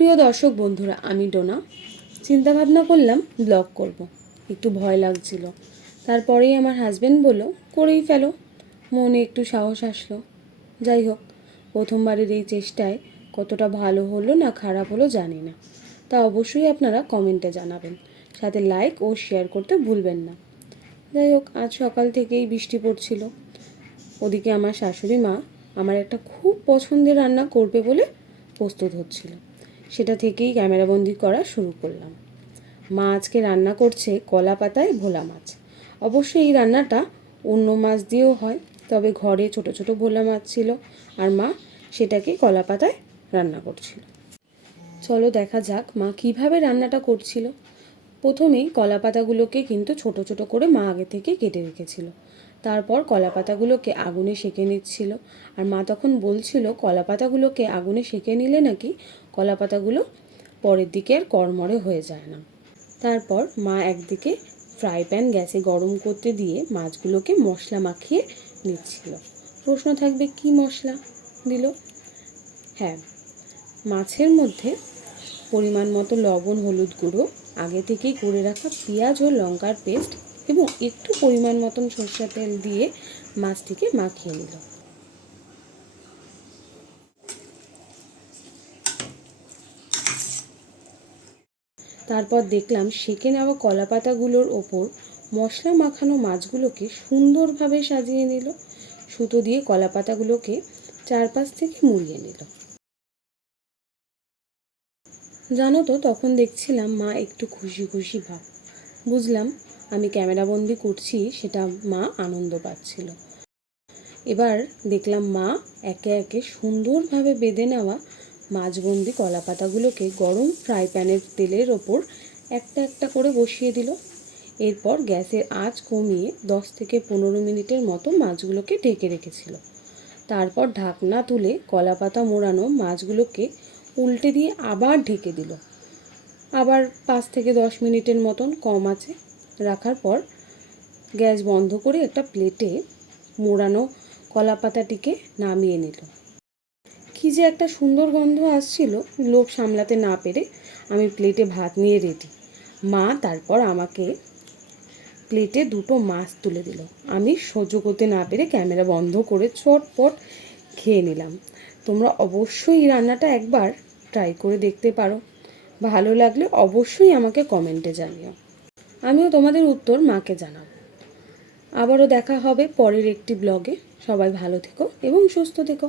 প্রিয় দর্শক বন্ধুরা, আমি ডোনা। চিন্তা ভাবনা করলাম ব্লগ করব। একটু ভয় লাগছিল, তারপরেই আমার হাজব্যান্ড বলল করেই ফেলো। মনে একটু সাহস আসলো। যাই হোক, প্রথমবারের এই চেষ্টায় কতটা ভালো হলো না খারাপ হলো জানি না, তা অবশ্যই আপনারা কমেন্টে জানাবেন, সাথে লাইক ও শেয়ার করতে ভুলবেন না। যাই হোক, আজ সকাল থেকেই বৃষ্টি পড়ছিল। ওদিকে আমার শাশুড়ি মা আমার একটা খুব পছন্দের রান্না করবে বলে প্রস্তুত হচ্ছিল। সেটা থেকেই ক্যামেরাবন্দি করা শুরু করলাম। মা আজকে রান্না করছে কলা পাতায় ভোলা মাছ। অবশ্যই এই রান্নাটা অন্য মাছ দিয়েও হয়, তবে ঘরে ছোট ছোট ভোলা মাছ ছিল আর মা সেটাকে কলা পাতায় রান্না করছিল। চলো দেখা যাক মা কিভাবে রান্নাটা করছিল। প্রথমেই কলা পাতাগুলোকে কিন্তু ছোট ছোট করে মা আগে থেকে কেটে রেখেছিল। তারপর কলা পাতাগুলোকে আগুনে সেঁকে নিচ্ছিল। আর মা তখন বলছিল কলা পাতাগুলোকে আগুনে সেঁকে নিলে নাকি কলা পাতাগুলো পরের দিকে আর কড়মড়ে হয়ে যায় না। তারপর মা একদিকে ফ্রাই প্যান গ্যাসে গরম করতে দিয়ে মাছগুলোকে মশলা মাখিয়ে নিচ্ছিল। প্রশ্ন থাকবে কি মশলা দিল? হ্যাঁ, মাছের মধ্যে পরিমাণ মতো লবণ, হলুদ গুঁড়ো, আগে থেকেই করে রাখা পেঁয়াজ ও লঙ্কার পেস্ট এবং একটু পরিমাণ মতন সরষের তেল দিয়ে মাছটিকে মাখিয়ে নিল। তারপর দেখলাম সেঁকে নেওয়া কলা পাতাগুলোর ওপর মশলা মাখানো মাছগুলোকে সুন্দরভাবে সাজিয়ে নিল। সুতো দিয়ে কলা পাতাগুলোকে চারপাশ থেকে মুড়িয়ে নিল। জানো তো, তখন দেখছিলাম মা একটু খুশি খুশি ভাব। বুঝলাম আমি ক্যামেরাবন্দি করছি, সেটা মা আনন্দ পাচ্ছিল। এবার দেখলাম মা একে একে সুন্দরভাবে বেঁধে নেওয়া মাছবন্দি কলা পাতাগুলোকে গরম ফ্রাই প্যানের তেলের ওপর একটা একটা করে বসিয়ে দিল। এরপর গ্যাসের আঁচ কমিয়ে 10 থেকে 15 মিনিটের মতো মাছগুলোকে ঢেকে রেখেছিল। তারপর ঢাকনা তুলে কলা পাতা মোড়ানো মাছগুলোকে উল্টে দিয়ে আবার ঢেকে দিল। আবার 5 থেকে 10 মিনিটের মতন কম আঁচে রাখার পর গ্যাস বন্ধ করে একটা প্লেটে মোড়ানো কলা পাতাটিকে নামিয়ে নিল। কী যে একটা সুন্দর গন্ধ আসছিল, লোভ সামলাতে না পেরে আমি প্লেটে ভাত নিয়ে রেডি। মা তারপর আমাকে প্লেটে দুটো মাছ তুলে দিল। আমি সহ্য করতে না পেরে ক্যামেরা বন্ধ করে চটপট খেয়ে নিলাম। তোমরা অবশ্যই এই রান্নাটা একবার ট্রাই করে দেখতে পারো। ভালো লাগলে অবশ্যই আমাকে কমেন্টে জানিও। আমিও তোমাদের উত্তর মাকে জানাবো। আবারও দেখা হবে পরের একটি ব্লগে। সবাই ভালো থেকো এবং সুস্থ থেকো।